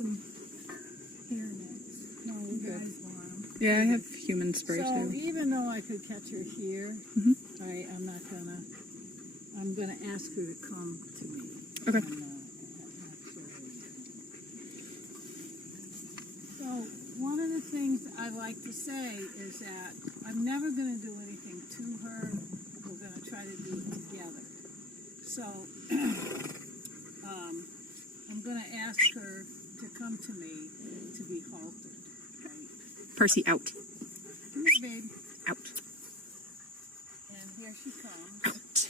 some hair nets. No, you guys want them. Yeah, I have human spray so too. even though I could catch her here, I'm not gonna. I'm gonna ask her to come to me. Okay. So one of the things I like to say is that I'm never gonna do anything to her. We're gonna try to do it together. So I'm gonna ask her to come to me to be haltered. Right? Percy, out. Come here, babe. Out. And here she comes. Out.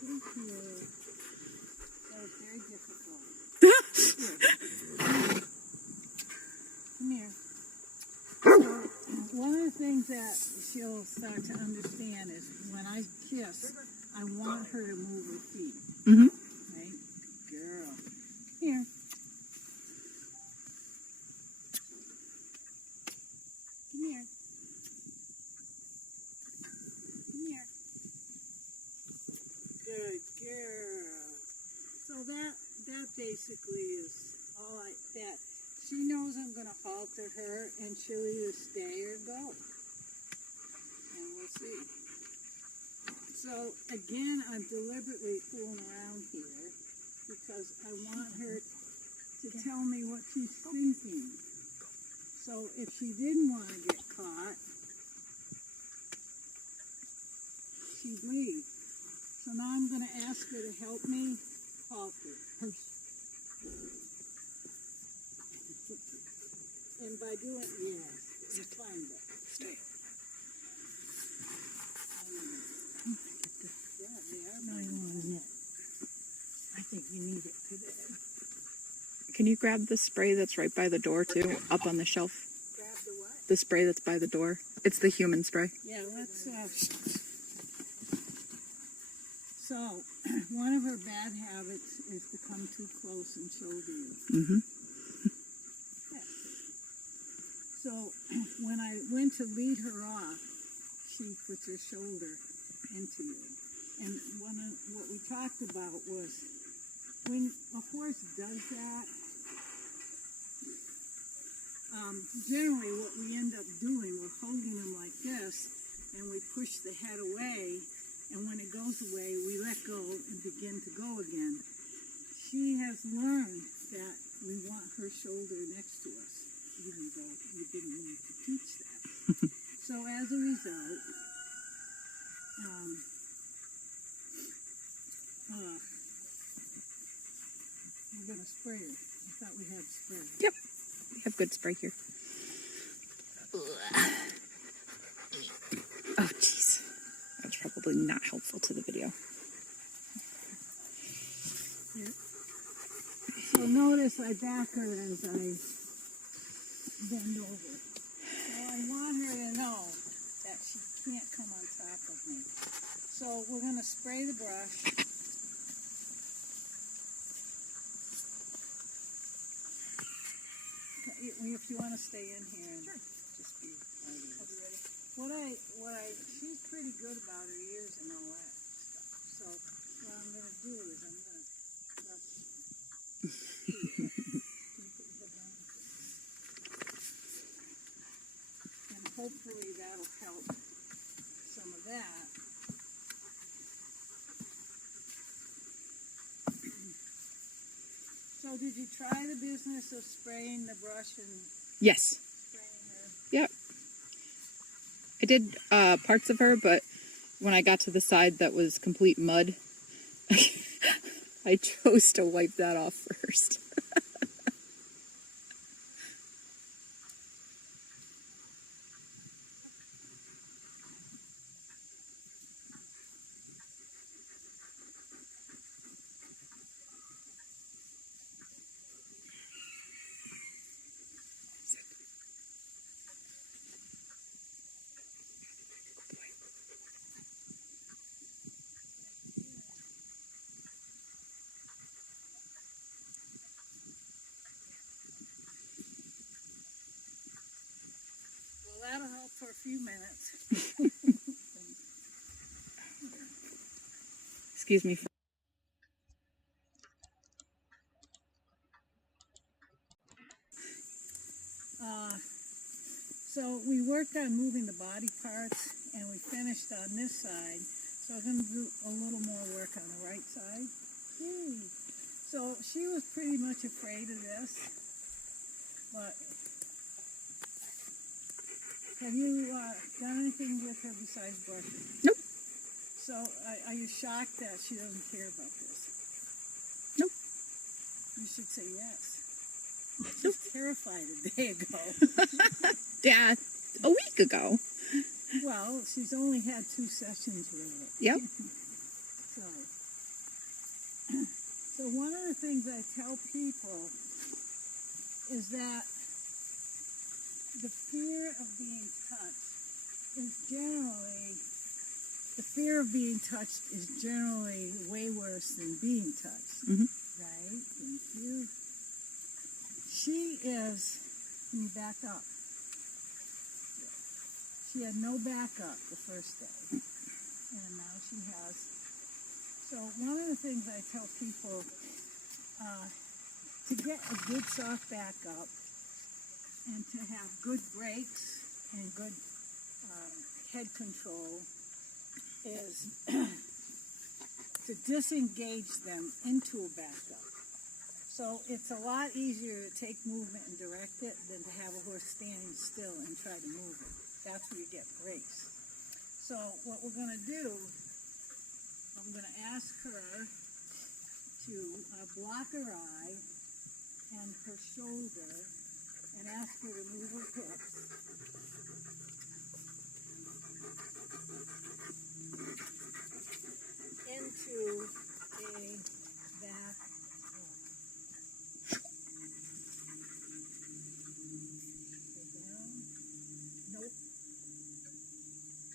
Thank you. That was very difficult. Come here. So, one of the things that she'll start to understand is when I kiss, I want her to move her feet. Mm-hmm. Right? Girl. Here. Come here. Come here. Good girl. So that basically is all that. She knows I'm going to halter her, and she'll either stay or go. And we'll see. So, again, I'm deliberately fooling around here because I want her to tell me what she's thinking. So, if she didn't want to get caught, she'd leave. So now I'm going to ask her to help me halter. And by doing, you find it. Stay. Yeah, they are mine. I think you need it today. Can you grab the spray that's right by the door too, up on the shelf? Grab the what? The spray that's by the door. It's the human spray. Yeah, let's, so, one of her bad habits is to come too close and shoulder you. Mm-hmm. So, when I went to lead her off, she puts her shoulder into you. And what we talked about was, when a horse does that, generally what we end up doing, we're holding them like this, and we push the head away, and when it goes away, we let go and begin to go again. She has learned that we want her shoulder next to us, even though we didn't need to teach that. So as a result, we're going to spray her. I thought we had spray. Yep. We have good spray here. Oh, jeez. That's probably not helpful to the video. Here. So notice I back her as I bend over. So I want her to know that she can't come on top of me. So we're going to spray the brush. If you want to stay in here and just be ready. She's pretty good about her ears and all that stuff. So what I'm going to do is I'm going to brush. And hopefully that'll help some of that. So did you try the business of spraying the brush and Yes. spraying her? Yep. I did parts of her, but when I got to the side that was complete mud, I chose to wipe that off first. Well, that'll help for a few minutes. Excuse me. So we worked on moving the body parts, and we finished on this side. So I'm going to do a little more work on the right side. Yay. So she was pretty much afraid of this, but have you done anything with her besides brushing? Nope. So are you shocked that she doesn't care about this? Nope. You should say yes. She was terrified a day ago. Yeah, a week ago. Well, she's only had 2 sessions with it. Yep. So one of the things I tell people is that the fear of being touched is generally way worse than being touched. Mm-hmm. Right? Thank you. Let me back up. She had no backup the first day, and now she has. So one of the things I tell people, to get a good soft backup and to have good brakes and good head control is to disengage them into a backup. So it's a lot easier to take movement and direct it than to have a horse standing still and try to move it. That's where you get brakes. So what we're going to do, I'm going to ask her to block her eye and her shoulder and ask her to move her hips. Into a back walk. Go down. Nope.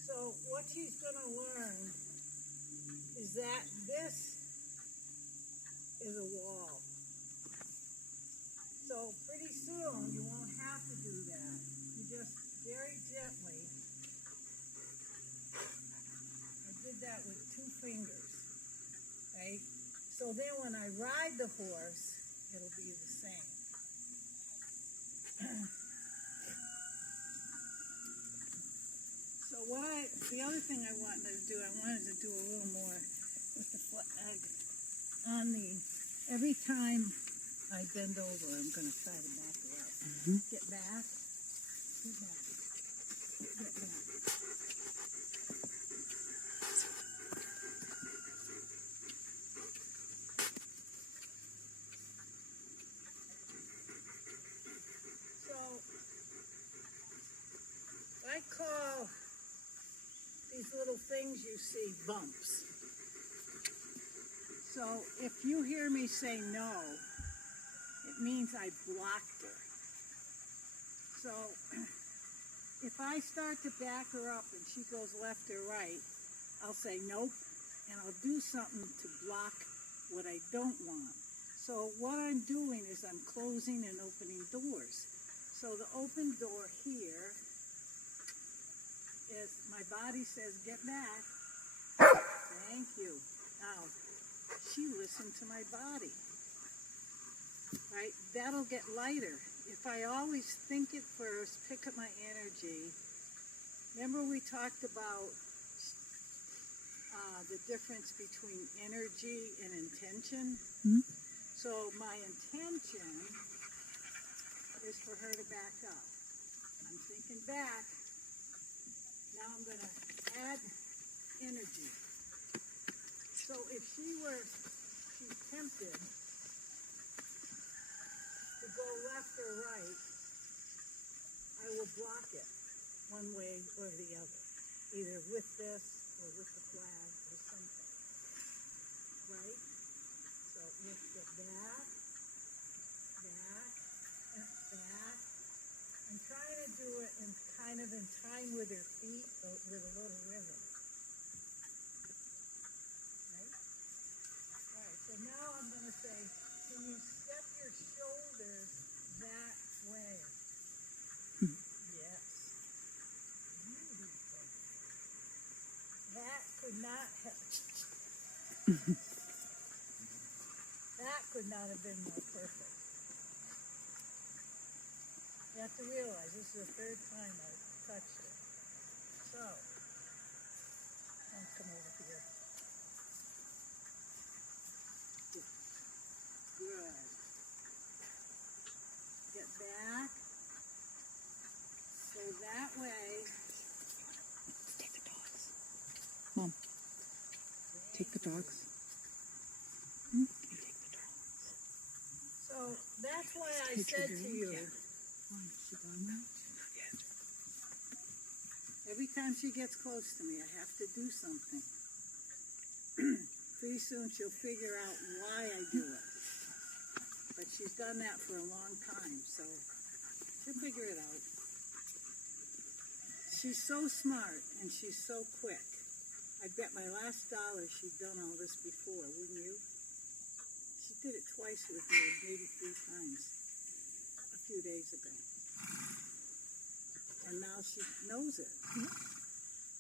So what she's going to learn is that this is a wall. So pretty soon you won't have to do that. You just very gently. I did that with 2 fingers. Right? So then when I ride the horse, it'll be the same. So the other thing I wanted to do a little more with the flag on every time I bend over, I'm going to try to back her up. Mm-hmm. Get back. Get back. Get back. I call these little things you see bumps. So if you hear me say no, it means I blocked her. So if I start to back her up and she goes left or right, I'll say nope, and I'll do something to block what I don't want. So what I'm doing is I'm closing and opening doors. So the open door here is my body says, get back. Thank you. Now, she listened to my body. Right? That'll get lighter. If I always think it first, pick up my energy. Remember we talked about the difference between energy and intention? Mm-hmm. So my intention is for her to back up. I'm thinking back. Now I'm going to add energy. So if she's tempted to go left or right, I will block it one way or the other, either with this or with the flag or something. Right? So let's get back, back, and back. I'm trying to do it in kind of in time with her feet, but with a little rhythm. Right? All right, so now I'm going to say, can you step your shoulders that way? Yes. Beautiful. That could not have... That could not have been more perfect. You have to realize this is the third time I've touched it. So, I'll come over here. Good. Get back. So that way. Take the dogs. Mom, take the dogs. Hmm? You take the dogs. So that's why I said to you, every time she gets close to me, I have to do something. Pretty soon she'll figure out why I do it. But she's done that for a long time, so she'll figure it out. She's so smart and she's so quick. I bet my last dollar she'd done all this before, wouldn't you? She did it twice with me, maybe 3 times, a few days ago. And now she knows it.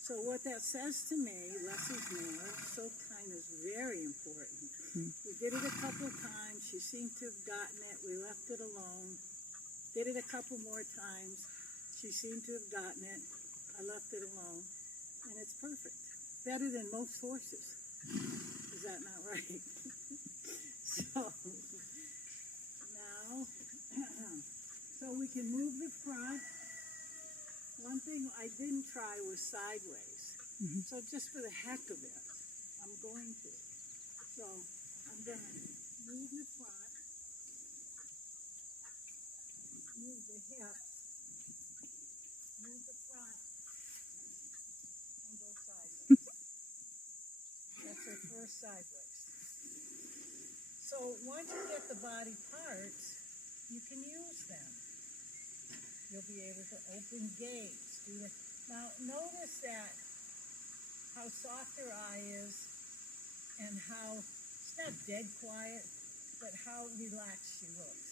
So what that says to me, less is more, so kind is very important. We did it a couple times. She seemed to have gotten it. We left it alone. Did it a couple more times. She seemed to have gotten it. I left it alone. And it's perfect. Better than most horses. Is that not right? So, now, so we can move the front. One thing I didn't try was sideways. So just for the heck of it, I'm going to. So I'm going to move the front, move the hips, move the front, and go sideways. That's our first sideways. So once you get the body parts, you can use them. You'll be able to open gates. Do that. Now notice that how soft her eye is and how, it's not dead quiet, but how relaxed she looks.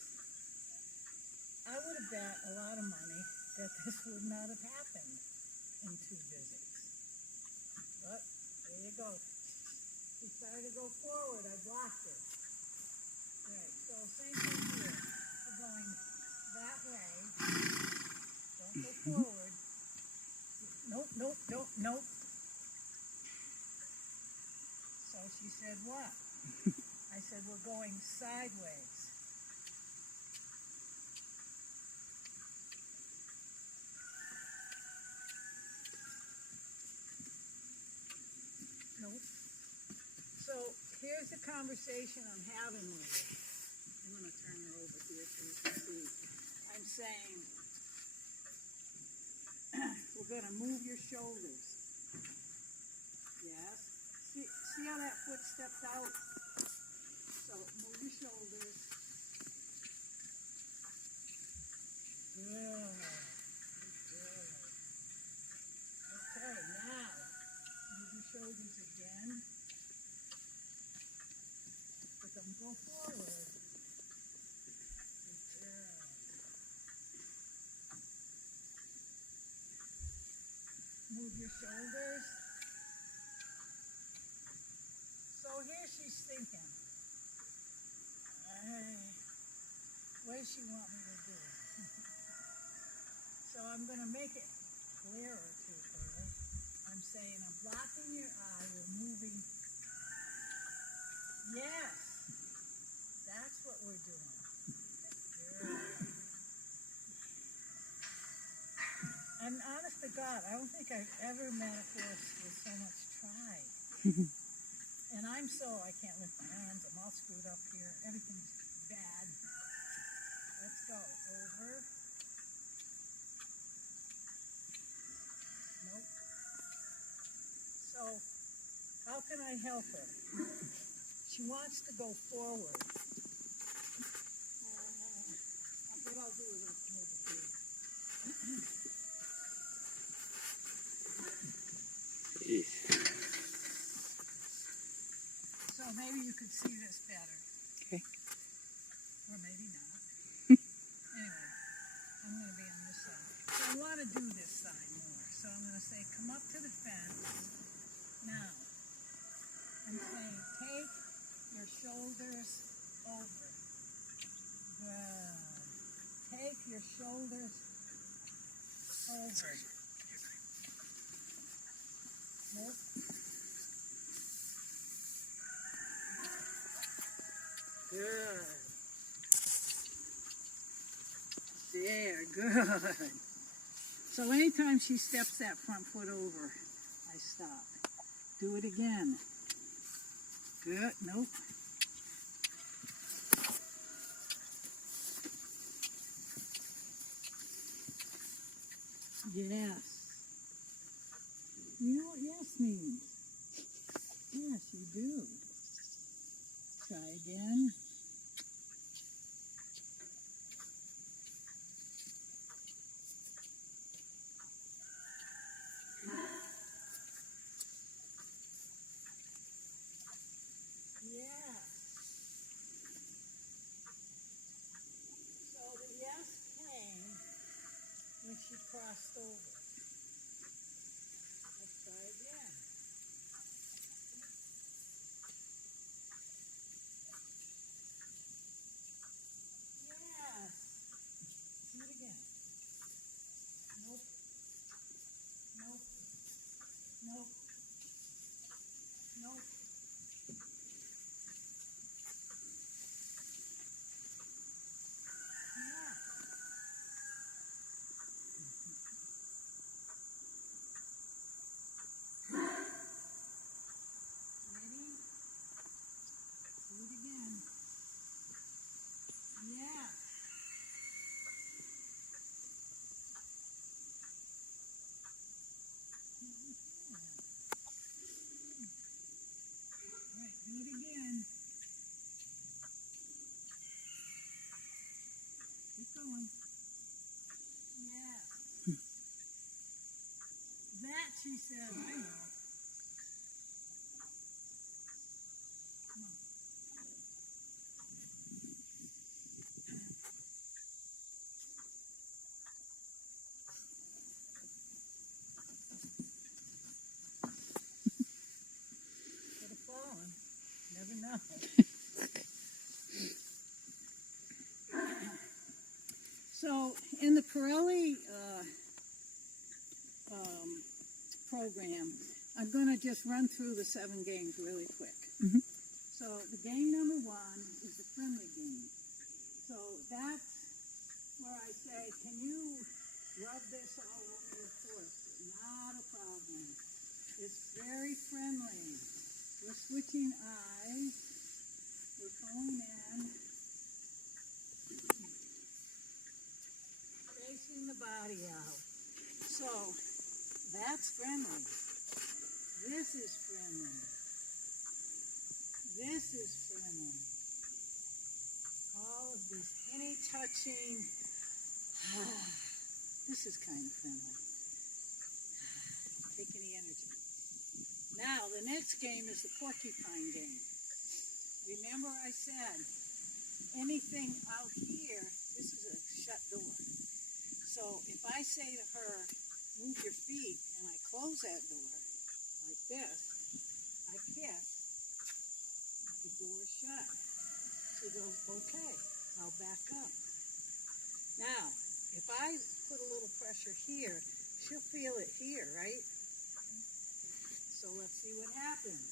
I would have bet a lot of money that this would not have happened in 2 visits. But there you go. She started to go forward. I blocked her. All right, so same thing here. We're going that way. Don't go forward. Nope, nope, nope, nope. So she said, what? I said, we're going sideways. Nope. So here's the conversation I'm having with her. I'm going to turn her over here so you can see. I'm saying, we're going to move your shoulders. Yes. See how that foot stepped out? So move your shoulders. Good. Good. Okay, now move your shoulders again. But don't go forward. Good. Move your shoulders. So here she's thinking, what does she want me to do? So I'm going to make it clearer to her. I'm saying I'm blocking your eye, we're moving. Yes, that's what we're doing. Good. And honest to God, I don't think I've ever met a horse with so much pride. And I can't lift my arms, I'm all screwed up here, everything's bad. Let's go, over. Nope. So, how can I help her? She wants to go forward. What I'll do is I'll come over here. So maybe you could see this better. Okay. Or maybe not. Anyway, I'm going to be on this side. So I want to do this side more. So I'm going to say, come up to the fence. Now, I'm saying, take your shoulders over. Good. Take your shoulders over. Sorry. Nope. Good. There, good. So anytime she steps that front foot over, I stop. Do it again. Good. Nope. Yes. You know what yes means? Yes, you do. Try again. Yes. So the yes came when she crossed over. Let's try again. Yes. Do it again. Nope. Nope. Nope. Nope. Yeah. Ready? Do it again. Yeah. All right, do it again. Keep going. Yeah. That, she said, I know. Come on. Could have fallen. Never know. So, in the Pirelli program, I'm going to just run through the 7 games really quick. Mhm. So, the game number 1 is the friendly game. So, that's where I say, can you rub this all over your horse? Not a problem. It's very friendly. We're switching eyes. We're going in. Facing the body out. So, that's friendly. This is friendly. This is friendly. All of this, any touching, this is kind of friendly. Take any energy. Now, the next game is the porcupine game. Remember I said, anything out here, this is a shut door. So if I say to her, move your feet, and I close that door, like this, I kiss, the door's shut. She goes, okay, I'll back up. Now, if I put a little pressure here, she'll feel it here, right? So let's see what happens.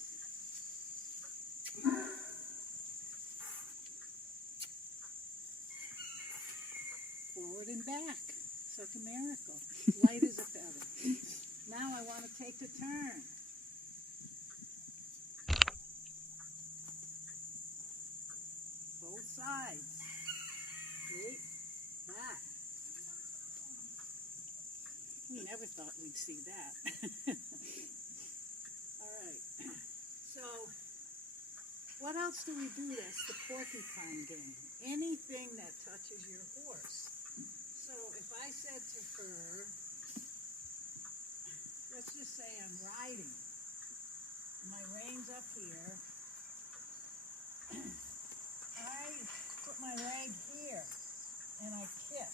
Forward and back. It's like a miracle. Light as a feather. Now I want to take the turn. Both sides. Wait, back. We never thought we'd see that. All right. So, what else do we do? That's the porcupine game. Anything that touches your horse. So, if I said to her, let's just say I'm riding, my reins up here, I put my leg here, and I kiss.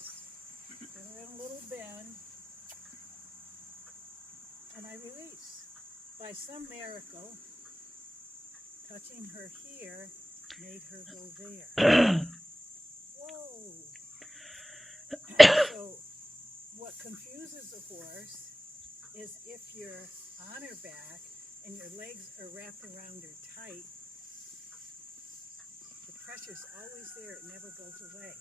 Put her in a little bend, and I release. By some miracle, touching her here made her go there. Whoa! confuses the horse is if you're on her back and your legs are wrapped around her tight, the pressure's always there, it never goes away.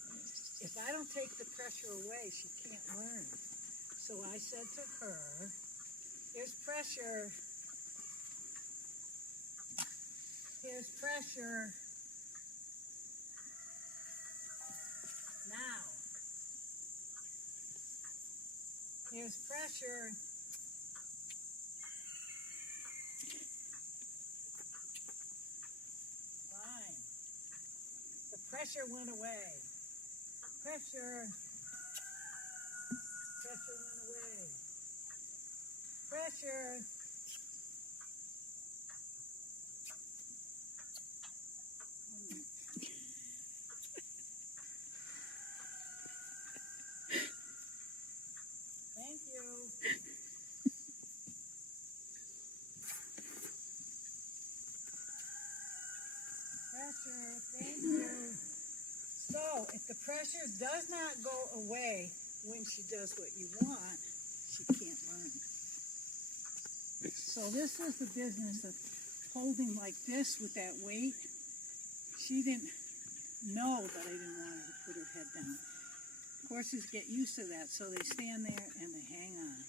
If I don't take the pressure away, she can't learn. So I said to her, here's pressure. Here's pressure. Now. Here's pressure. Fine. The pressure went away. Pressure. Pressure went away. Pressure. Thank you. Pressure, thank you. So, if the pressure does not go away when she does what you want, she can't learn. So this was the business of holding like this with that weight. She didn't know that I didn't want her to put her head down. Horses get used to that, so they stand there and they hang on.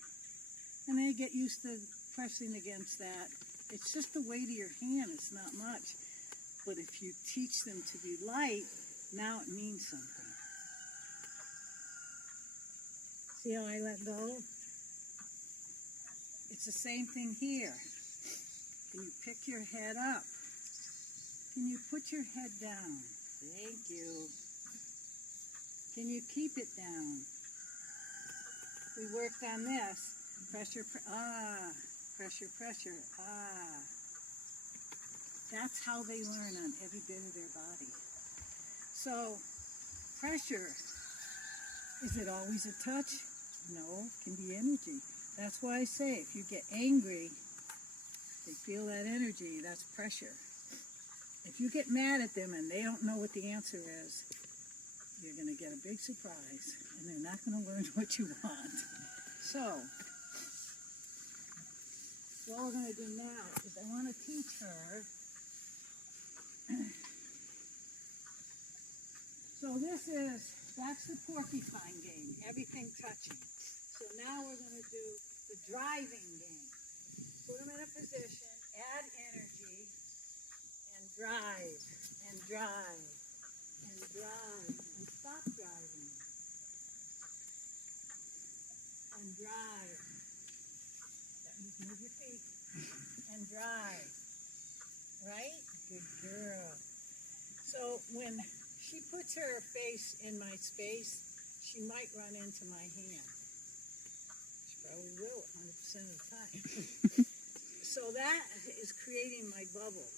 And they get used to pressing against that. It's just the weight of your hand, it's not much. But if you teach them to be light, now it means something. See how I let go? It's the same thing here. Can you pick your head up? Can you put your head down? Thank you. Can you keep it down? We worked on this. Pressure, pressure, pressure, That's how they learn on every bit of their body. So, pressure, is it always a touch? No, it can be energy. That's why I say if you get angry, they feel that energy, that's pressure. If you get mad at them and they don't know what the answer is, you're going to get a big surprise and they're not going to learn what you want. So, what we're going to do now is I want to teach her. So that's the porcupine game, everything touching. So now we're going to do the driving game. Put them in a position, add energy, and drive, and drive, and drive, and stop driving, and drive. That means move your feet, and drive. Right? Good girl. So when she puts her face in my space, she might run into my hand. She probably will 100% of the time. So that is creating my bubble.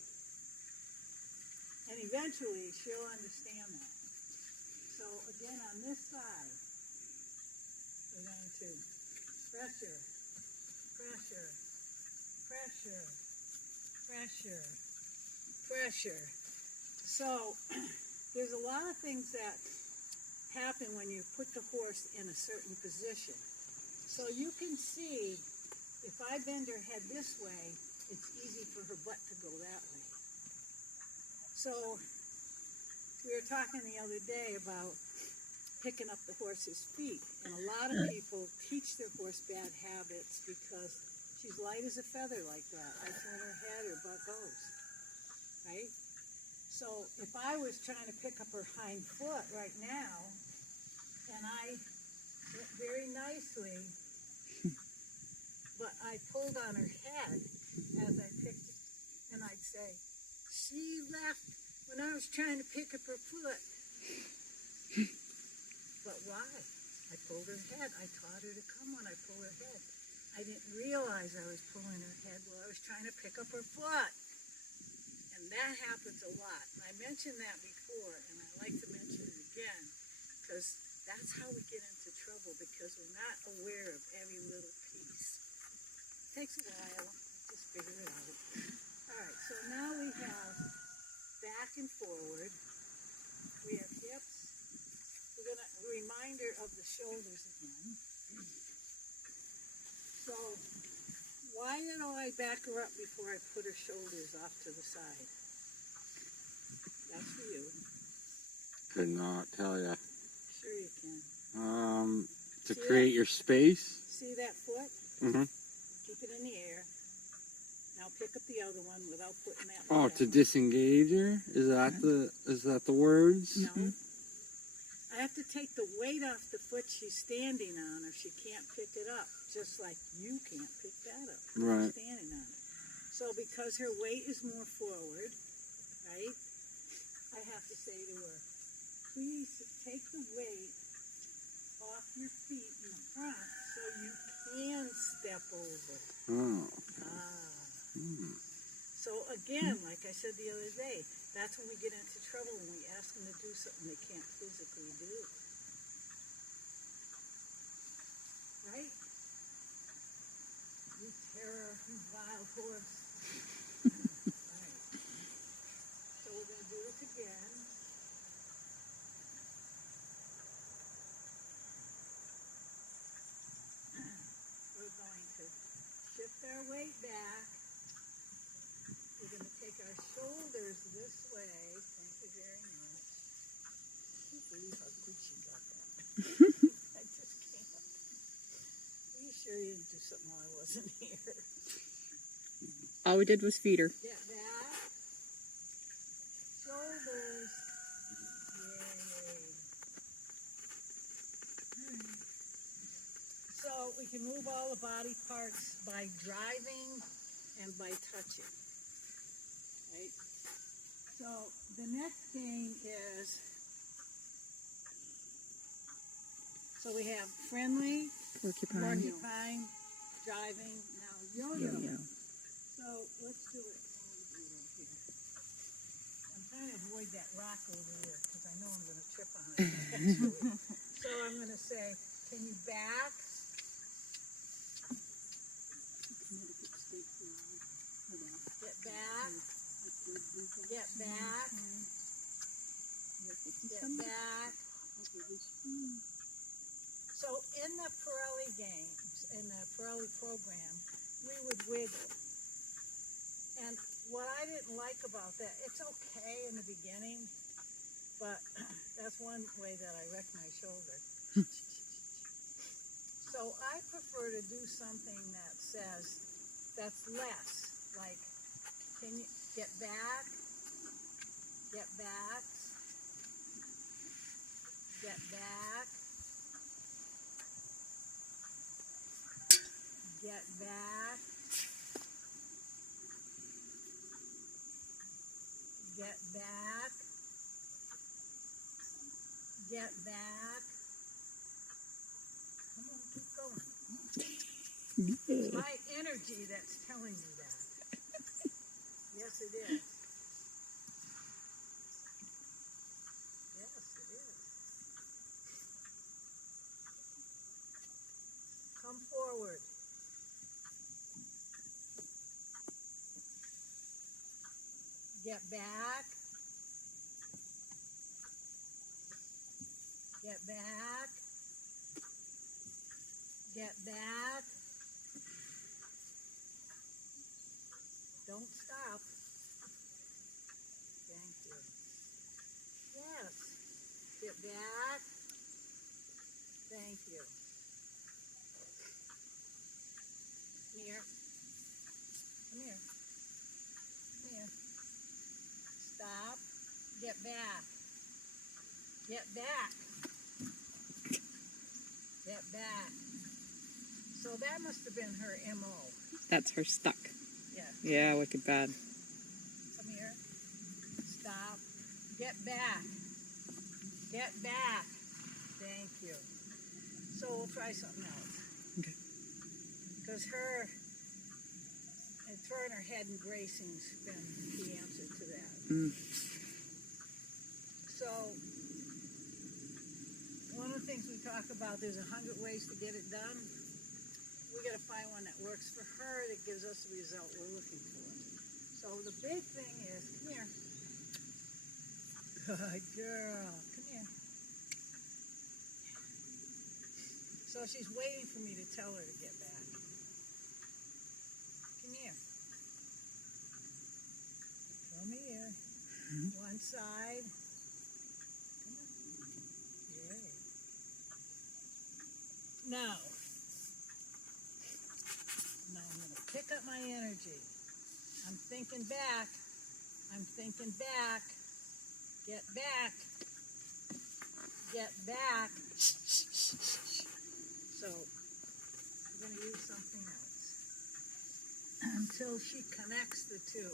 And eventually she'll understand that. So again, on this side, we're going to pressure, pressure, pressure, pressure, pressure. So there's a lot of things that happen when you put the horse in a certain position. So you can see if I bend her head this way, it's easy for her butt to go that way. So we were talking the other day about picking up the horse's feet. And a lot of people teach their horse bad habits because she's light as a feather like that. I turn her head, her butt goes. Right? So if I was trying to pick up her hind foot right now, and I went very nicely, but I pulled on her head as I picked it, and I'd say, she left when I was trying to pick up her foot. But why? I pulled her head. I taught her to come when I pull her head. I didn't realize I was pulling her head while I was trying to pick up her foot. And that happens a lot. And I mentioned that before, and I like to mention it again, because that's how we get into trouble, because we're not aware of every little piece. It takes a while, just figure it out. All right, so now we have back and forward. We have hips. We're going to reminder of the shoulders again. why don't I back her up before I put her shoulders off to the side? That's for you. Could not tell ya. Sure you can. To See create that? your space. See that foot? Mm-hmm. Keep it in the air. Now pick up the other one without putting that Oh, one to down. disengage her? Is that the words? No. I have to take the weight off the foot she's standing on or she can't pick it up. Just like you can't pick that up. Right. You're standing on it. So because her weight is more forward, right? I have to say to her, please take the weight off your feet in the front so you can step over. Oh. So again, like I said the other day, that's when we get into trouble when we ask them to do something they can't physically do. Right? You terror, you wild horse. Right. So we're going to do this again. We're going to shift our weight back. We're going to take our shoulders this way. Thank you very much. I can't believe how good she got that. I just can't. Are you sure you didn't do something while I wasn't here? All we did was feed her. Get back. Shoulders. Yay. So we can move all the body parts by driving and by touching. Right? So the next game is, so we have friendly, porcupine, driving, now yo-yo. Yo-yo. So let's do it. I'm trying to avoid that rock over here because I know I'm going to trip on it eventually. So I'm going to say, can you back? Get back. Get back. Get back. So in the Pirelli games, in the Pirelli program, we would wiggle. And what I didn't like about that, it's okay in the beginning, but that's one way that I wrecked my shoulder. So I prefer to do something that says, that's less, like, can you get back, get back, get back, get back, get back, get back. Come on, keep going. It's my energy that's telling me that. Yes, it is. Yes, it is. Come forward. Get back. Get back. Get back. Don't stop. Thank you. Yes. Get back. Thank you. Come here. Come here. Come here. Stop. Get back. Get back. Get back. So that must have been her MO. That's her stuck. Yeah. Yeah, wicked bad. Come here. Stop. Get back. Get back. Thank you. So we'll try something else. Okay. Because her throwing her head and bracing's been the answer to that. So one of the things we talk about, there's 100 ways to get it done. We got to find one that works for her that gives us the result we're looking for. So the big thing is, come here. Good girl. Come here. So she's waiting for me to tell her to get back. One side. Yay. Now I'm going to pick up my energy. I'm thinking back. I'm thinking back. Get back. Get back. So we're going to use something else until she connects the two.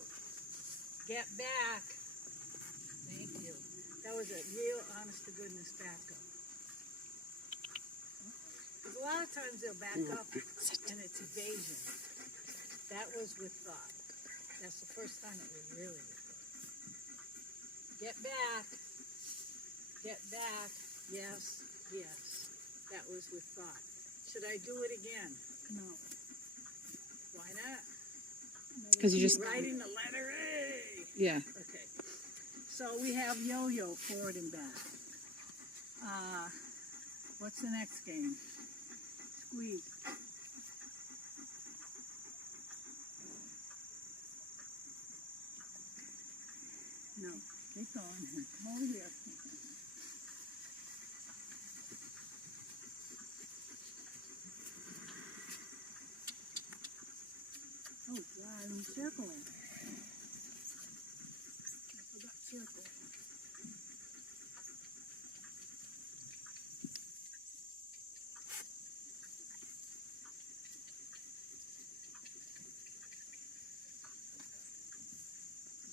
Get back. Thank you. That was a real honest-to-goodness backup. Because a lot of times they'll back up and it's evasion. That was with thought. That's the first time it was really with thought. Get back. Get back. Yes, yes. That was with thought. Should I do it again? No. Why not? Because you just writing the letter A. Yeah. Okay. So we have yo-yo forward and back. What's the next game? Squeeze. No, keep going. Come over here. Oh God, I'm circling. I forgot circle.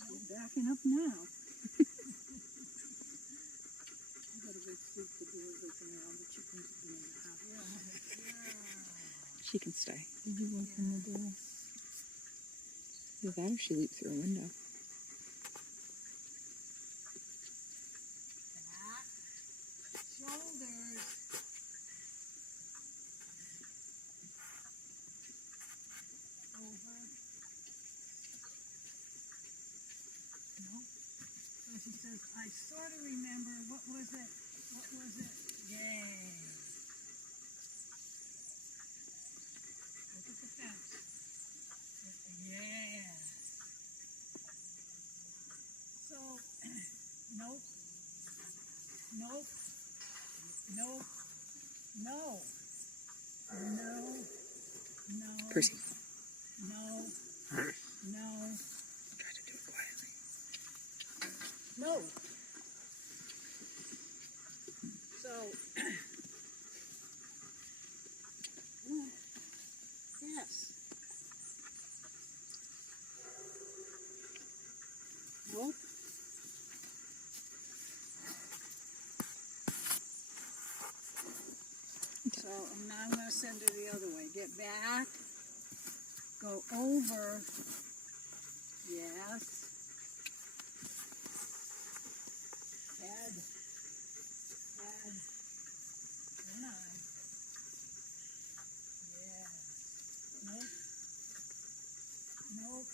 We're backing up now. I gotta go see if the door's open now. The chickens are in the house. Yeah. She can stay. Did you open the door? Either that or she leaped through a window. Back, shoulders, over. No. So she says, I sort of remember, what was it? What was it? Yay. Look at the fence. Yeah. So, nope. Nope. Nope. No. No. No. Percy. No. No. Try to do it quietly. No. So, yes. Nope. So now I'm going to send her the other way. Get back. Go over. Yes. Head. Head. One eye. Yes. Nope. Nope.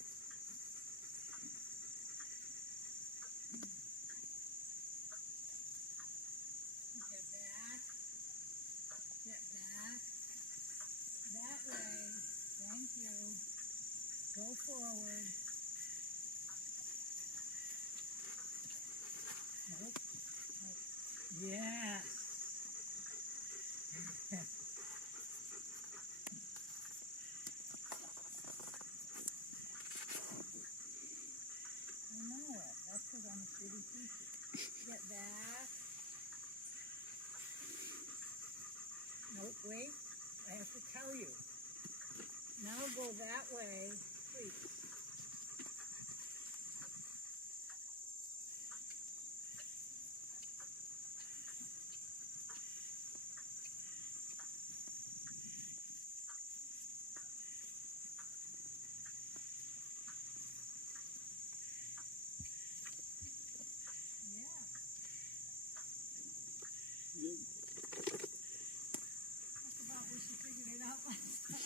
Get back. Get back. That way. Thank you. Go forward. Nope. Nope. Yes. I know it. That's because I'm a shitty teacher. Get back. Nope, wait. I have to tell you. Now go that way, please. Yeah. That's about what she figured it out last time.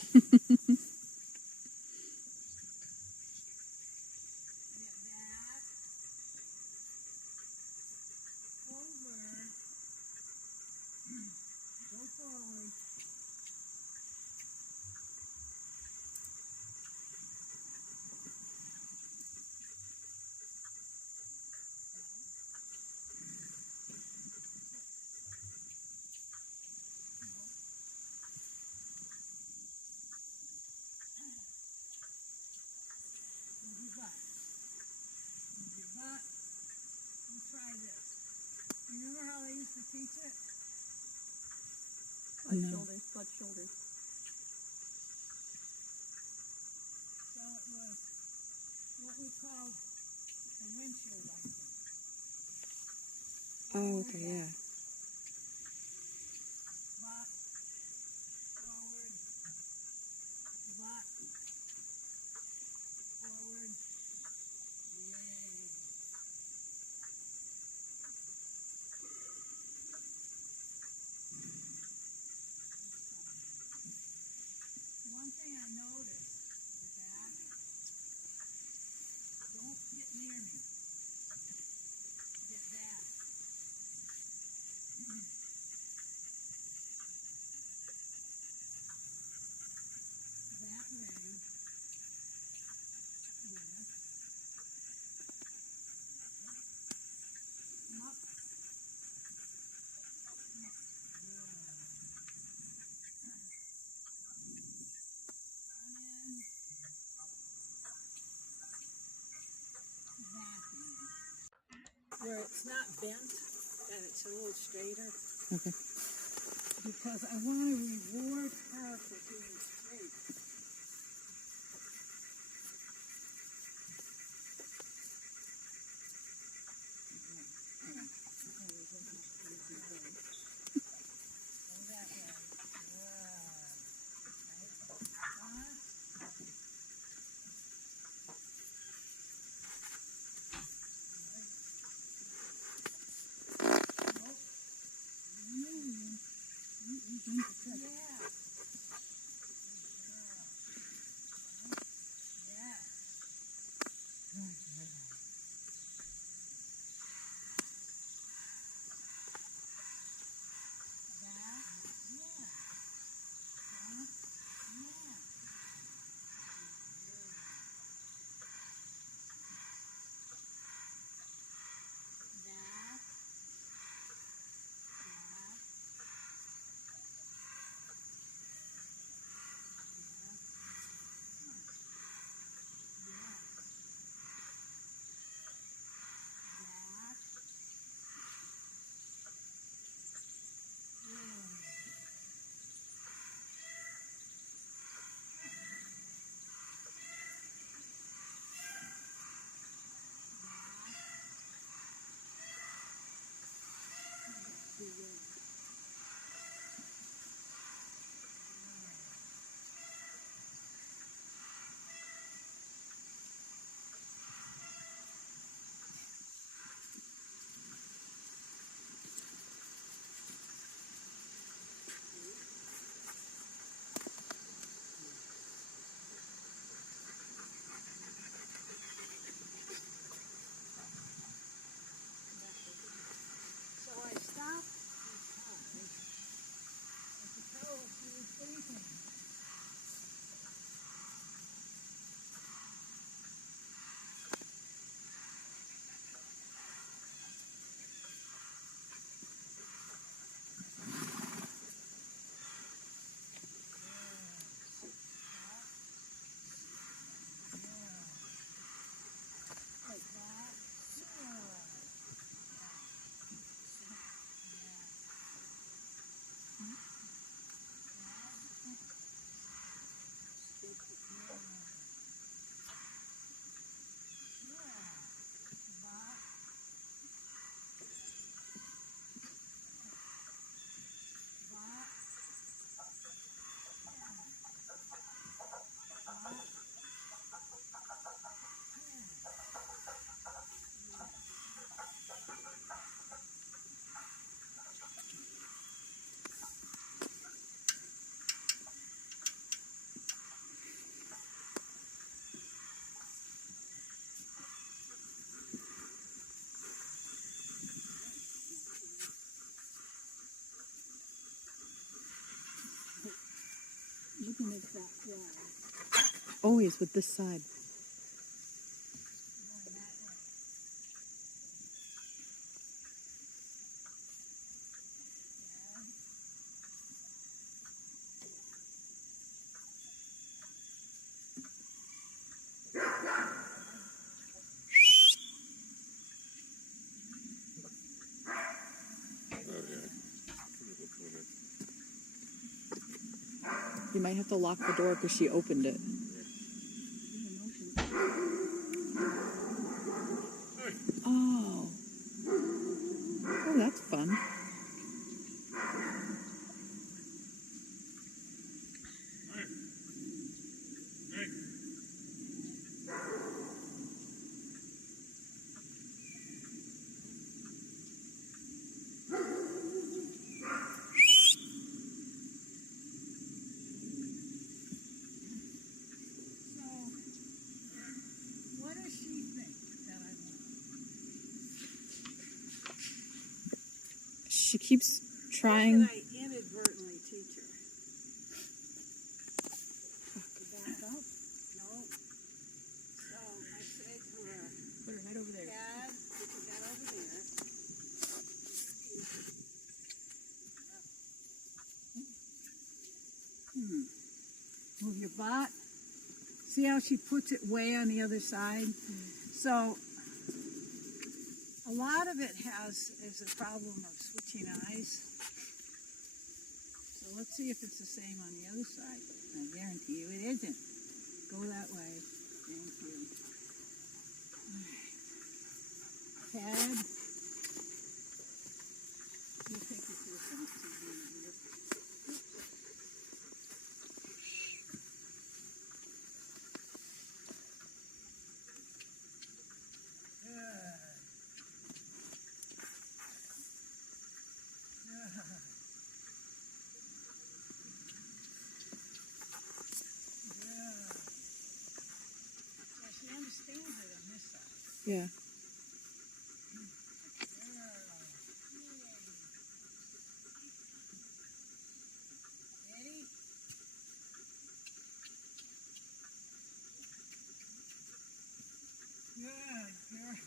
teach it? No. Shoulders, butt shoulders. So it was what we called the windshield wiper. Oh, okay, yeah. Butt, forward, butt, forward, yay. One thing I noticed with that, don't get near me. Get back. That way. Yes. Come up. Where it's not bent, that it's a little straighter. Okay. Because I want to reward her for being straight. Go that way. So I stopped because I could tell what she was thinking. Like that. You can make that fly. Always with this side. Going that way. Okay. You might have to lock the door because she opened it. Oh. Oh, that's fun. So, what does she think that I want? She keeps What trying. did I inadvertently teach her? Back up? No. So I say to her, Put her head over there. Dad, put your head over there. Move your butt. See how she puts it way on the other side? So a lot of it is a problem of switching eyes. So let's see if it's the same on the other side. I guarantee you it isn't. Go that way. Thank you. Ted, you take you through some TV here. Yeah, she understands it on this side. Yeah. Ready? Good girl. Yes. All right,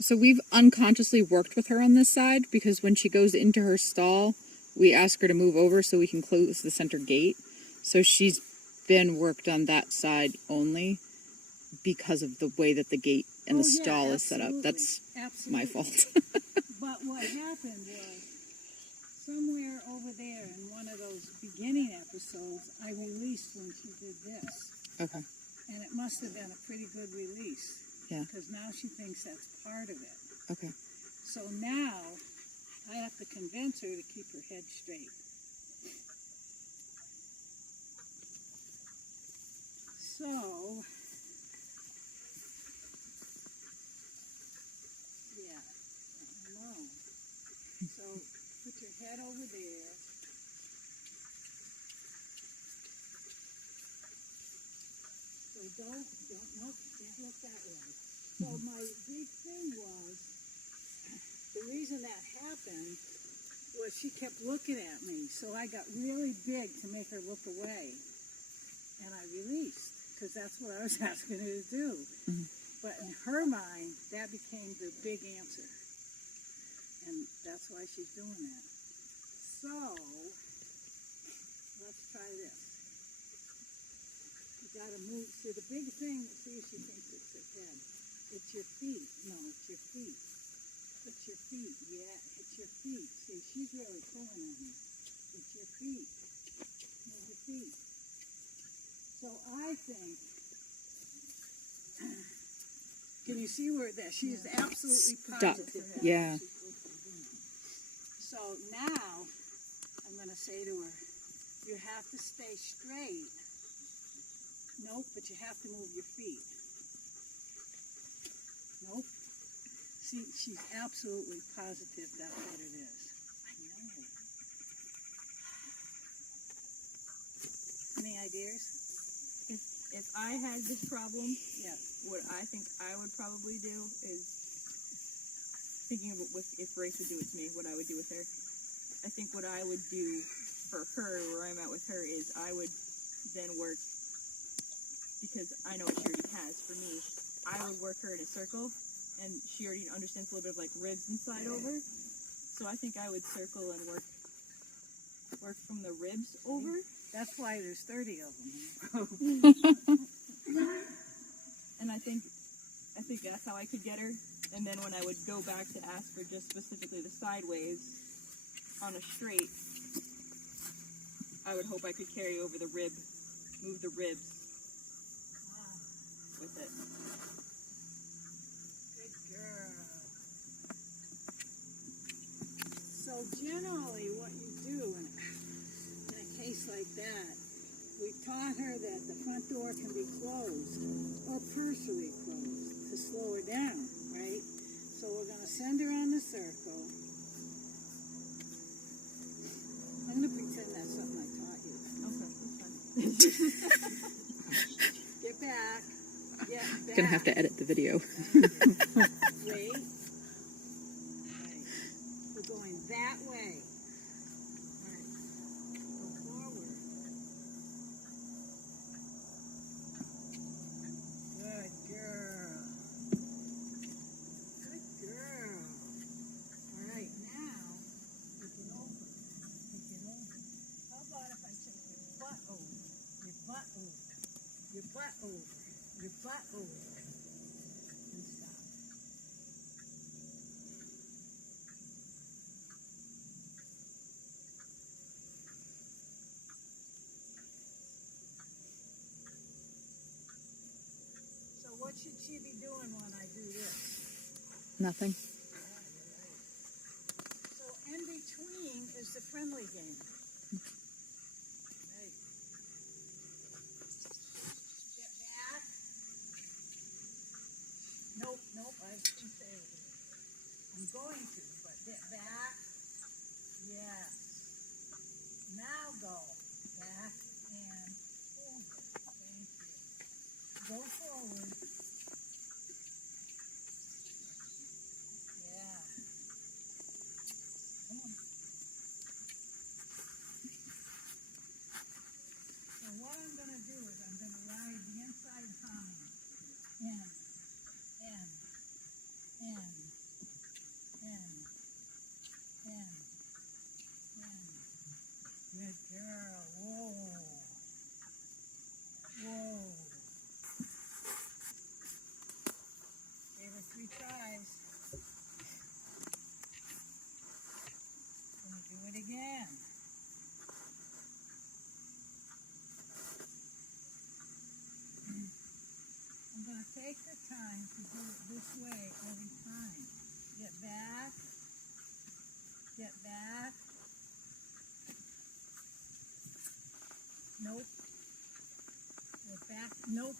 So we've unconsciously worked with her on this side because when she goes into her stall, we ask her to move over so we can close the center gate. So she's been worked on that side only because of the way that the gate and the stall is set up. That's my fault. But what happened was, somewhere over there in one of those beginning episodes, I released when she did this. Okay. And it must have been a pretty good release. Yeah. Because now she thinks that's part of it. Okay. So now, I have to convince her to keep her head straight. So, yeah, I know. So, put your head over there. So nope, can't look that way. So my big thing was, the reason that happened was she kept looking at me. So I got really big to make her look away. And I released, because that's what I was asking her to do. Mhm. But in her mind, that became the big answer. And that's why she's doing that. So, let's try this. You gotta move. See, the big thing, see if she thinks it's her head. It's your feet. No, it's your feet. It's your feet. Yeah, it's your feet. See, she's really pulling on me. It's your feet. Move your feet. So I think, can you see where that? She is absolutely Stop. positive. Yeah. So now, I'm going to say to her, you have to stay straight. Nope, but you have to move your feet. Nope. See, she's absolutely positive that's what it is. I know. Any ideas? If I had this problem, Yeah. what I think I would probably do is thinking of if Grace would do it to me, what I would do with her. I think what I would do for her, where I'm at with her, is I would then work, because I know what she already has. For me, I would work her in a circle, and she already understands a little bit of like ribs inside over. So I think I would circle and work from the ribs over. That's why there's 30 of them. And I think that's how I could get her And then when I would go back to ask for just specifically the sideways on a straight, I would hope I could carry over the rib, move the ribs with it. Good girl. So generally what you do in a case like that, we've taught her that the front door can be closed or partially closed to slow her down, right? So we're going to send her on the circle. I'm going to pretend that's something I taught you. Okay, that's fine. Get back. Get back. Gonna have to edit the video. Wait. Right. We're going that way. Right. Go forward. Good girl. Good girl. All right, now take it over. Take it over. How about if I take your butt over? Your butt over. Your butt over. Your butt over. And stop. So what should she be doing when I do this? Nothing. So in between is the friendly game. Right. Get back. Nope, I shouldn't say over here. I'm going to, but get back. Yes. Now go. Back and over. Thank you. Go forward. Yeah. Come on. So what I'm going to do is I'm going to ride the inside hind. In. Good girl. Whoa. Gave her 3 tries. Gonna do it again. I'm gonna take the time to do it this way every time. Get back. Get back. Nope. Get back. Nope.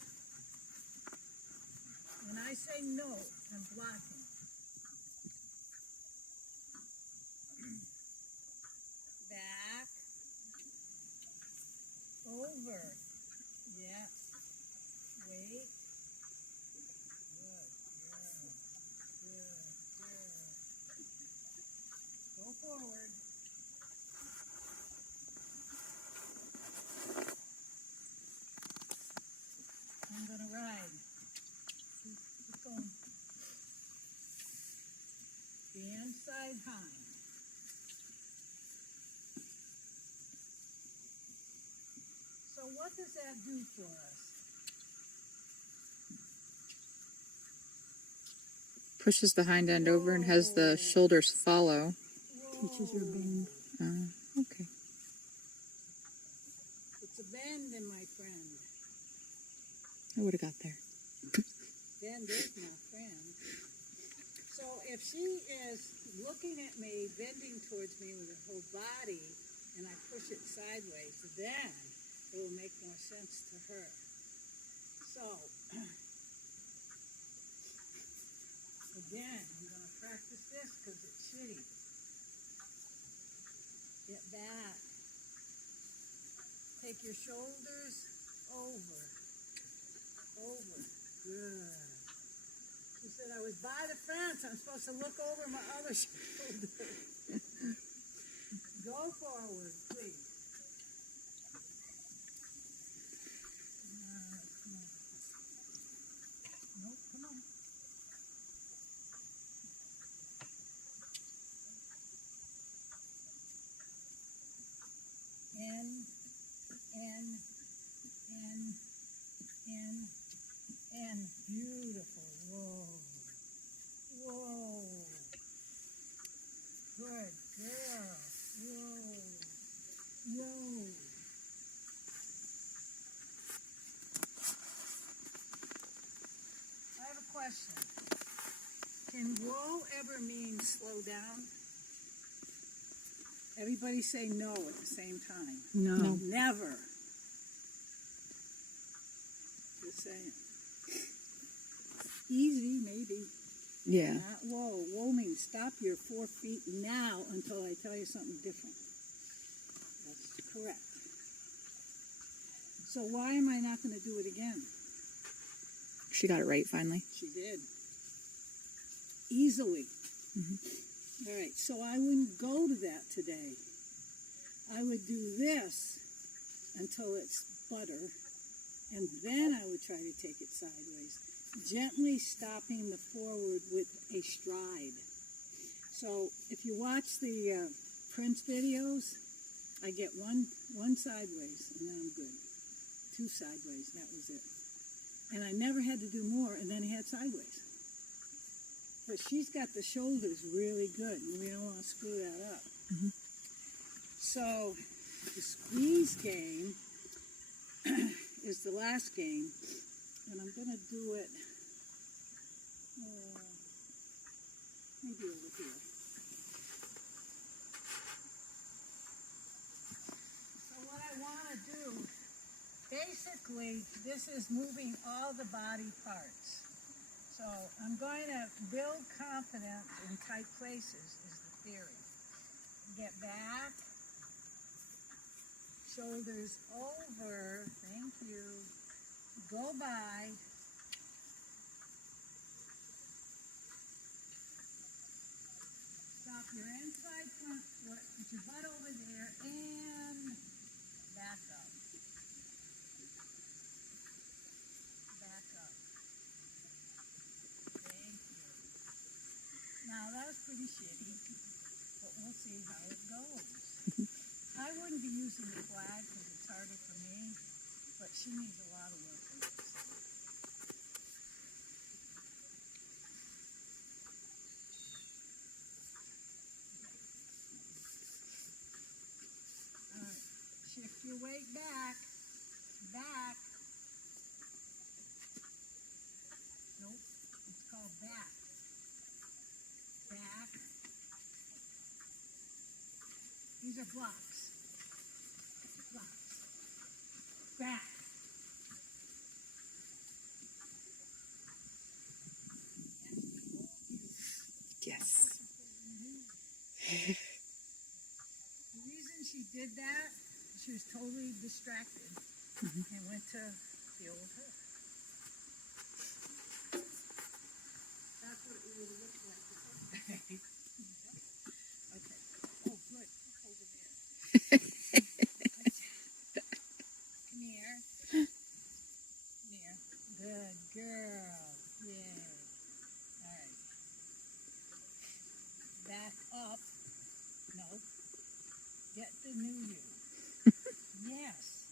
When I say no, I'm blocking. Back. Over. Yeah. Wait. Good girl. Good girl. Go forward. I'm gonna ride. Keep going. The inside hind. So what does that do for us? Pushes the hind end over and has the shoulders follow. Teaches her bend. Okay. It's a bend, in my friend. I would have got there. Bend is my friend. So if she is looking at me, bending towards me with her whole body, and I push it sideways, then it will make more sense to her. So, again, I'm going to practice this because it's shitty. Get back. Take your shoulders over. Good. She said I was by the fence. I'm supposed to look over my other shoulder. Go forward, please. Come on. Nope, come on. In. Beautiful. Whoa. Question. Can whoa ever mean slow down? Everybody say no at the same time. No. Never. Just saying. Easy, maybe. Yeah. Not whoa. Whoa means stop your 4 feet now until I tell you something different. That's correct. So why am I not going to do it again? She got it right finally. She did. Easily. All right, so I wouldn't go to that today. I would do this until it's butter, and then I would try to take it sideways, gently stopping the forward with a stride. So if you watch the Prince videos, I get one sideways, and then I'm good. 2 sideways, that was it. And I never had to do more, and then he had sideways. But she's got the shoulders really good, and we don't want to screw that up. So the squeeze game is the last game, and I'm going to do it maybe over here. So what I want to do, basically, this is moving all the body parts. So I'm going to build confidence in tight places is the theory. Get back, shoulders over, thank you, go by, stop your inside front foot, put your butt over there, and back up. Back up. Thank you. Now that was pretty shitty, but we'll see how it goes. I wouldn't be using the flag because it's harder for me, but she needs a lot of work in this. All right, shift your weight back, back. Nope, it's called back. Back. These are blocks. Blocks. Back. Yes. The reason she did that, she was totally distracted and went to the old her. That's what it would look like. Okay. Oh, good. Look over there. Come here. Come here. Good girl. Yay. All right. Back up. No. Get the new you. Yes.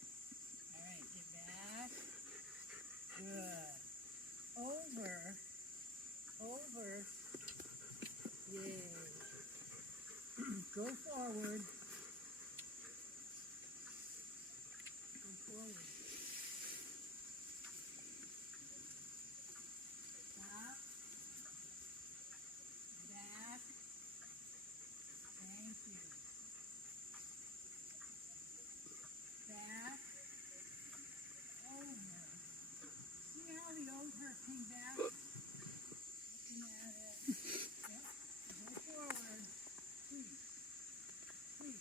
All right. Get back. Good. Over. Over. Yay. Go forward. Go forward. Stop. Back. Thank you. Back. Over. See how the old her came back? Looking at it. Yep. Go forward. Please. Please.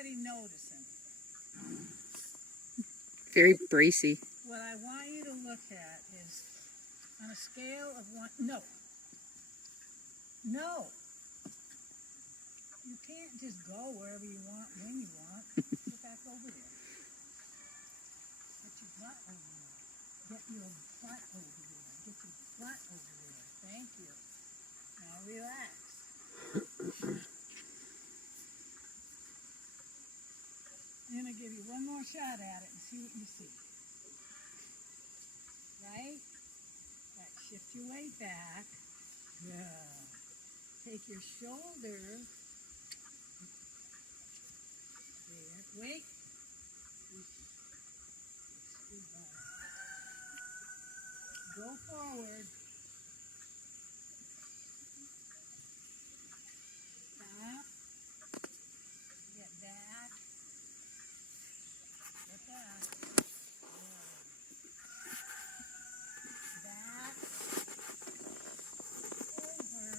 anybody notice anything. Very bracy. What I want you to look at is on a scale of one. No. No. You can't just go wherever you want, when you want. Get back over there. Get your butt over there. Get your butt over there. Get your butt over there. Thank you. Now relax. I'm going to give you one more shot at it and see what you see. Right? Right. Shift your weight back. Good. Take your shoulder. There. Wait. Go forward. Stop. Get back. Get back. Back. Over.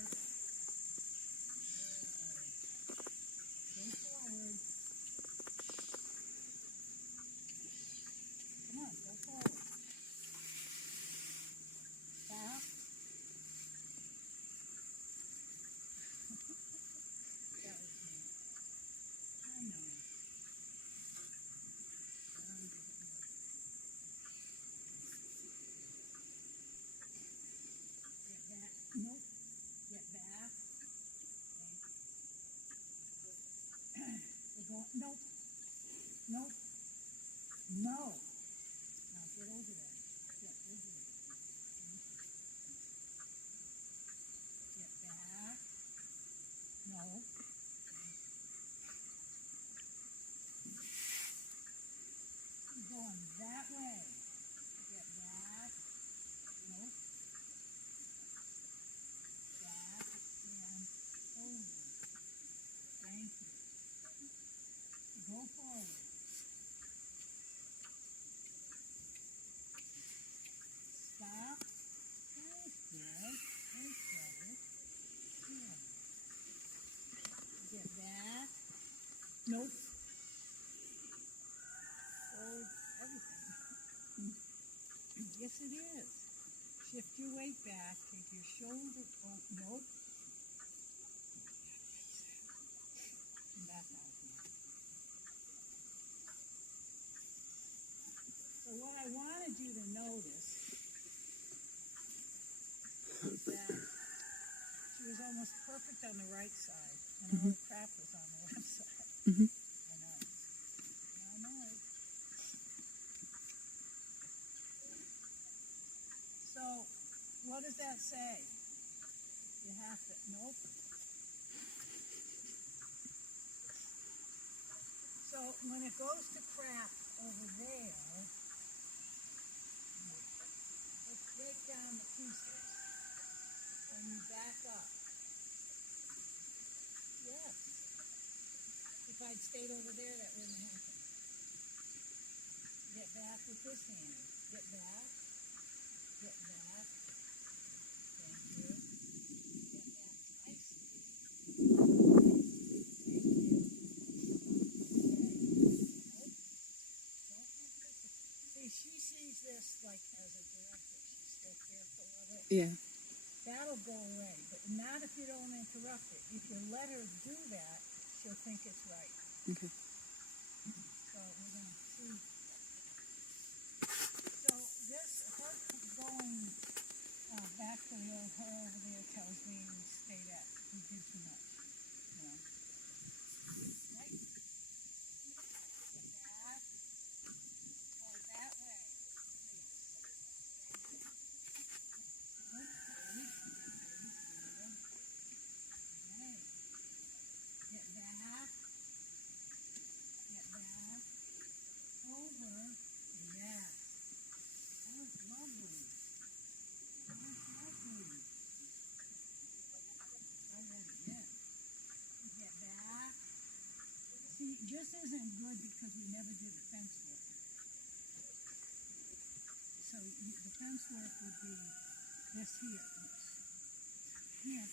Go forward. Come on, go forward. Stop. That was me. I know. Get back. Nope. Get back. We're going. Nope. Nope. No. Now get over there. Get over there. Get back. No. You're going that way. Get back. Nope. Back and over. Thank you. Go forward. Stop. That's good. That's better. Good. Get back. Nope. Hold everything. Yes, it is. Shift your weight back. Take your shoulder. Oh, nope. Come back out here. So what I wanted you to notice is that she was almost perfect on the right side, and all the crap was on the left side. Mhm. I know. I know. So, what does that say? You have to, nope. So, when it goes to crap over there, let's break down the pieces. And you back up. Yes. If I'd stayed over there, that wouldn't happen. Get back with this hand. Get back. Get back. Thank you. Get back nicely. Thank you. Nope. Don't anticipate. See, she sees this like as a directive. She's still careful of it. Yeah. That'll go away, but not if you don't interrupt it. If you let her do that, she'll think it's right. Okay. So we're gonna see. So this, her going back to the old her over there tells me we stayed at, we did too much. You know. Right? Get back. Go that way. Get back. Get back. Over. Yes. That was lovely. That was lovely. Try that again. Get back. See, this isn't good because we never did the fence work. So the fence work would be this here. Oops. Here.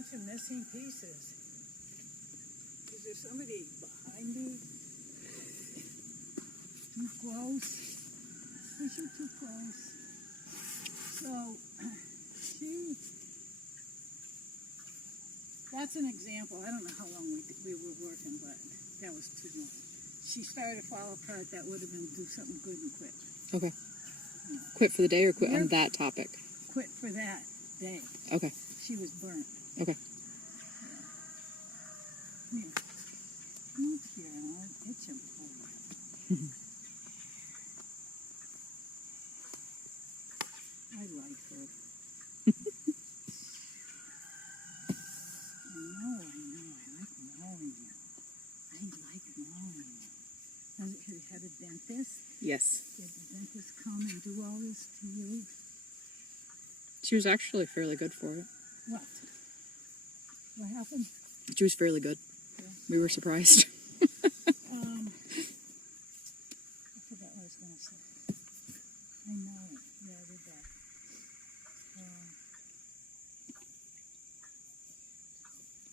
bunch of missing pieces. Is there somebody behind me? Too close. Fish are too close. So, that's an example. I don't know how long we were working, but that was too long. She started to fall apart. That would have been do something good and quit. Okay. Quit for the day or quit on that topic? Quit for that day. Okay. She was burnt. Okay. Come here. Come up here and I'll itch him for you. I like her. I know. I like mowing you. I like mowing you. Have you had a dentist? Yes. Did the dentist come and do all this to you? She was actually fairly good for it. What? What happened? She was fairly good. Yeah. We were surprised. I forgot what I was going to say. I know. Yeah, I did that.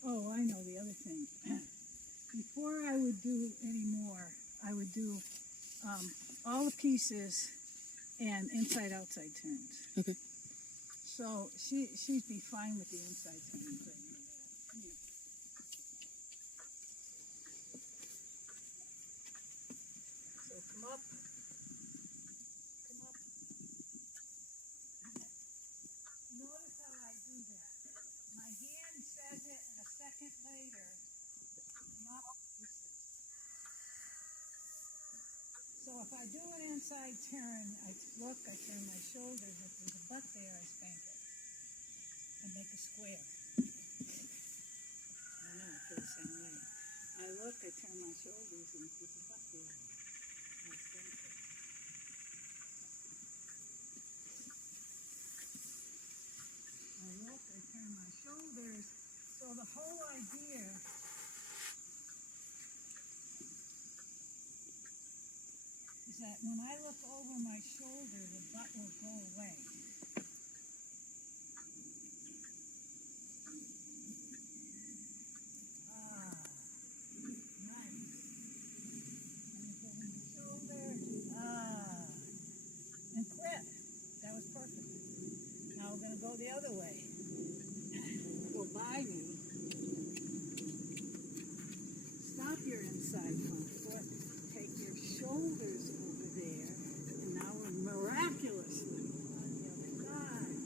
Oh, I know the other thing. Before I would do any more, I would do all the pieces and inside-outside turns. Okay. So she'd be fine with the inside turns. I knew that. Come here. So come up. Come up. Notice how I do that. My hand says it, and a second later, come up. Listen. So if I do an inside turn, I look, I turn my shoulders. If there's a butt there, I spank it and make a square. I know, I feel the same way. I look, I turn my shoulders, and if there's a butt there, I spank it. I look, I turn my shoulders. So the whole idea is that when I look over my shoulder, the butt will go away. Ah, nice. Look over my shoulder. Ah, and quit. That was perfect. Now we're going to go the other way. Go by me. Stop your inside front foot. Take your shoulders over there. And now we're miraculously on the other side.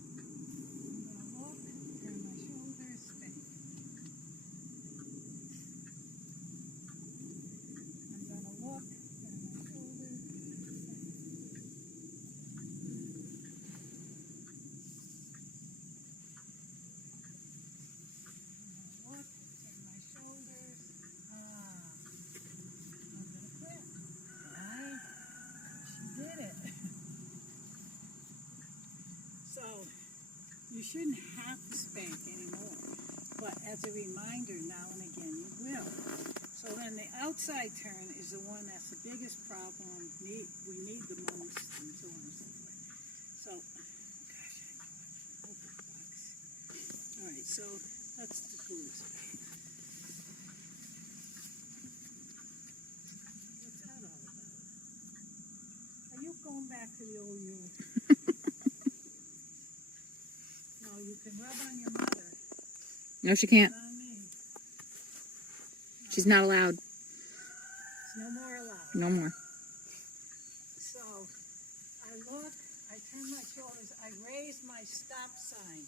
I'm going to look, turn my shoulders, spank. I'm going to look, turn my shoulders, spank. Look, turn my shoulders. Ah, I'm gonna quit. Right? She did it. So, you shouldn't have to spank anymore. But as a reminder, now and again, you will. So then the outside turn is the one that's the biggest problem. We need the most, and so on and so forth. So, gosh, I know it. Oh, for bucks. All right, so let's just go this way. What's that all about? Are you going back to the old you? No, you can rub on your mother, No, she can't. not on me. She's not allowed. It's no more allowed. No more. So, I look, I turn my shoulders, I raise my stop sign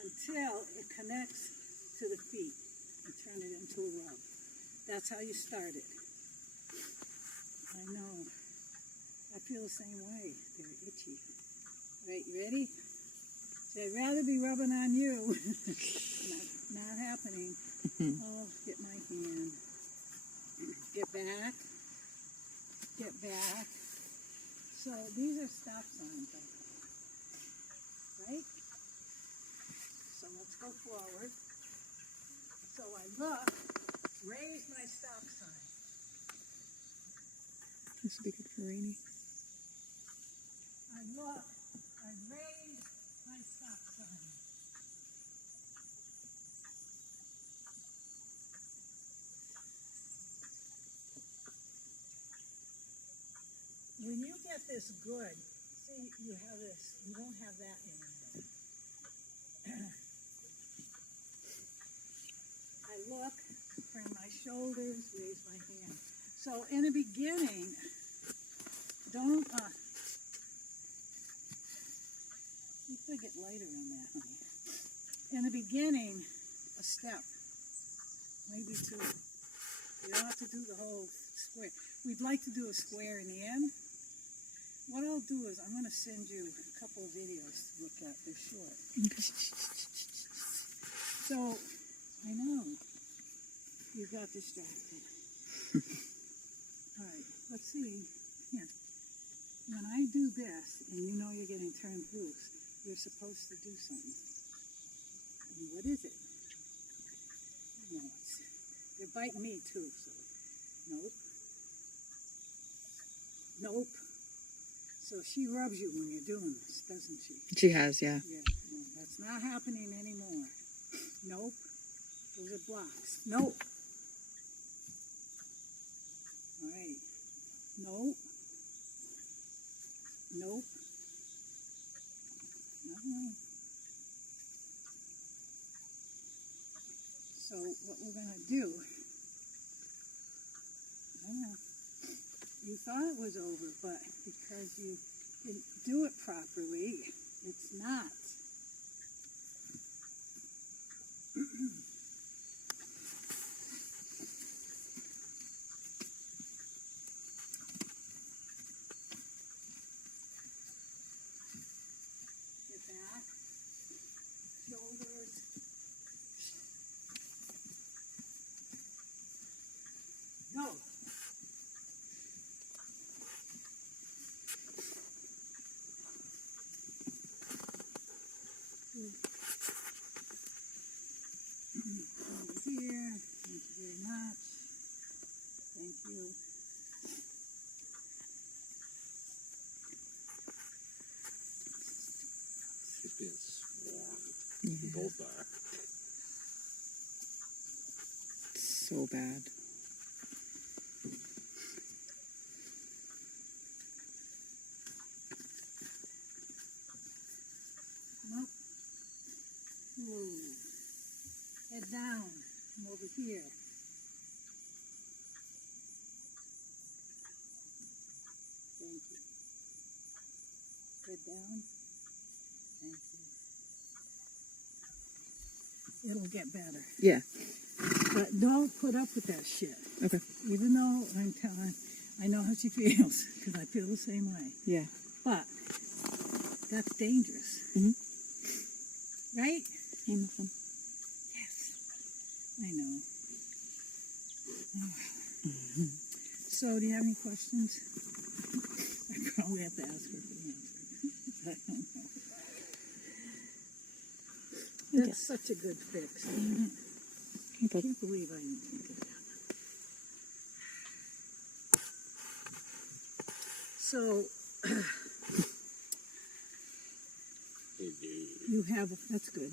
until it connects to the feet and turn it into a rub. That's how you start it. I know. I feel the same way. They're itchy. All right, you ready? So I'd rather be rubbing on you. not happening. Oh, get my hand. Get back. Get back. So these are stop signs, I think. Right? So let's go forward. So I look, raise my stop sign. This would be good for rainy. I raised my stop sign. When you get this good, see, you have this, you don't have that anymore. I look, turn my shoulders, raise my hand. So in the beginning, don't, you could get lighter on that, honey. In the beginning, a step, maybe two. You don't have to do the whole square. We'd like to do a square in the end. What I'll do is I'm going to send you a couple of videos to look at. They're short. So, I know, you got distracted. All right, let's see. Here. When I do this, and you know you're getting turned loose, you're supposed to do something. And what is it? I don't know. They're biting me too, so nope. Nope. So she rubs you when you're doing this, doesn't she? She has, yeah. Yeah. No, that's not happening anymore. Nope. Those are blocks. Nope. All right. Nope. Nope. No. So what we're going to do, I don't know, you thought it was over, but because you didn't do it properly, it's not. Get back, shoulders. No. Over here. Thank you very much. Thank you. She's being swarmed. Yeah. Both are. So bad. Nope. Whoa. Head down. Come over here. Thank you. Head down. Thank you. It'll get better. Yeah. But don't put up with that shit. Okay. Even though I'm telling, I know how she feels, because I feel the same way. Yeah. But that's dangerous. Mhm. Right? Hamilton. Yes. I know. Oh. So, do you have any questions? I probably have to ask her for the answer. I don't know. That's such a good fix, isn't it? I can't believe I didn't think of that. So, Hey, dude. you have, that's good.